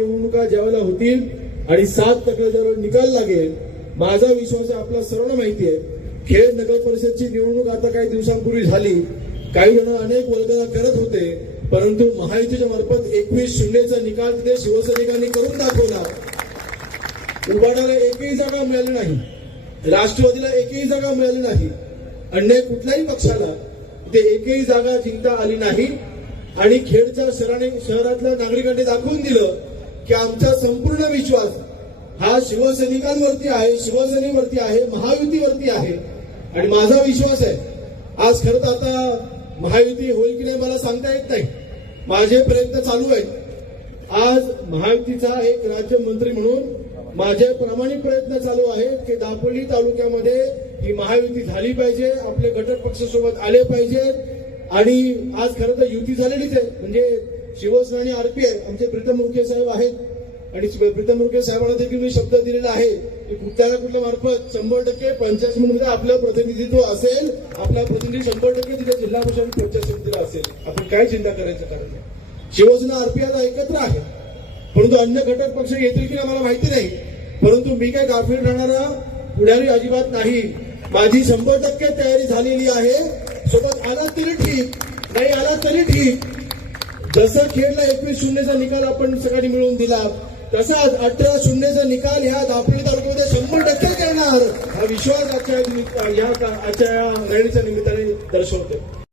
निवडणुका ज्यावेळेला होतील आणि 7% जर निकाल लागेल, माझा विश्वास आहे, आपला सर्वांना माहिती आहे, खेड नगर परिषदची निवडणूक आता काही दिवसांपूर्वी झाली. काही जण अनेक वल्गना करत होते, परंतु महायुतीच्या मार्फत 21-0चा निकाल तिथे शिवसैनिकांनी करून दाखवला. उभाटाला एकही जागा मिळाली नाही, राष्ट्रवादीला एकही जागा मिळाली नाही, अन्य कुठल्याही पक्षाला तिथे एकही जागा जिंकता आली नाही. आणि खेडच्या शहरातल्या नागरिकांनी दाखवून दिलं की आमचा संपूर्ण विश्वास हा शिवसैनिकांवरती आहे, शिवसेनेवरती आहे, महायुतीवरती आहे. आणि माझा विश्वास आहे, आज खरं तर आता महायुती होईल की नाही मला सांगता येत नाही, माझे प्रयत्न चालू आहेत. आज महायुतीचा एक राज्यमंत्री म्हणून माझे प्रामाणिक प्रयत्न चालू आहेत की दापोली तालुक्यामध्ये ही महायुती झाली पाहिजे, आपले घटक पक्ष सोबत आले पाहिजेत. आणि आज खरं तर युती झालेलीच आहे, म्हणजे शिवसेना आणि आरपीआय आमचे प्रीतम मुखर्जी साहेब आहेत आणि प्रीतम मुखर्जी साहेबांना देखील मी शब्द दिलेला आहे की कुठल्या मार्फत 100% पंचायत समितीमध्ये आपलं प्रतिनिधित्व असेल, आपला प्रतिनिधी 100% तिथे जिल्हा परिषद पंचायत समितीला असेल. आपण काय चिंता करायचं कारण नाही. शिवसेना आरपीआयला एकत्र आहे, परंतु अन्य घटक पक्ष येतील की मला माहिती नाही. परंतु मी काय गाफील राहणारा पुढारी अजिबात नाही. माझी 100% तयारी झालेली आहे. सोबत आला तरी ठीक, नाही आला तरी ठीक. जसं खेडला 21-0चा निकाल आपण सगळ्यांनी मिळवून दिला, तसाच 18-0चा निकाल ह्या दापोली तालुक्यामध्ये 100% करणार, हा विश्वास आजच्या रॅलीच्या निमित्ताने दर्शवते.